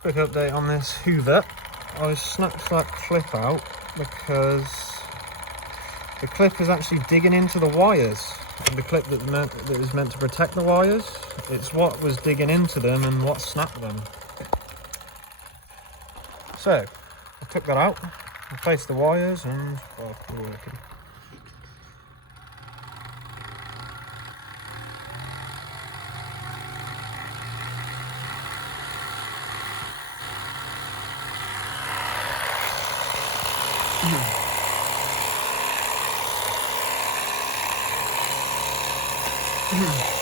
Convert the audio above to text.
Quick update on this Hoover. I snapped that clip out because the clip is actually digging into the wires. The clip that is meant to protect the wires, it's what was digging into them and what snapped them. So, I took that out, replaced the wires, and well, we're working. Mm-hmm.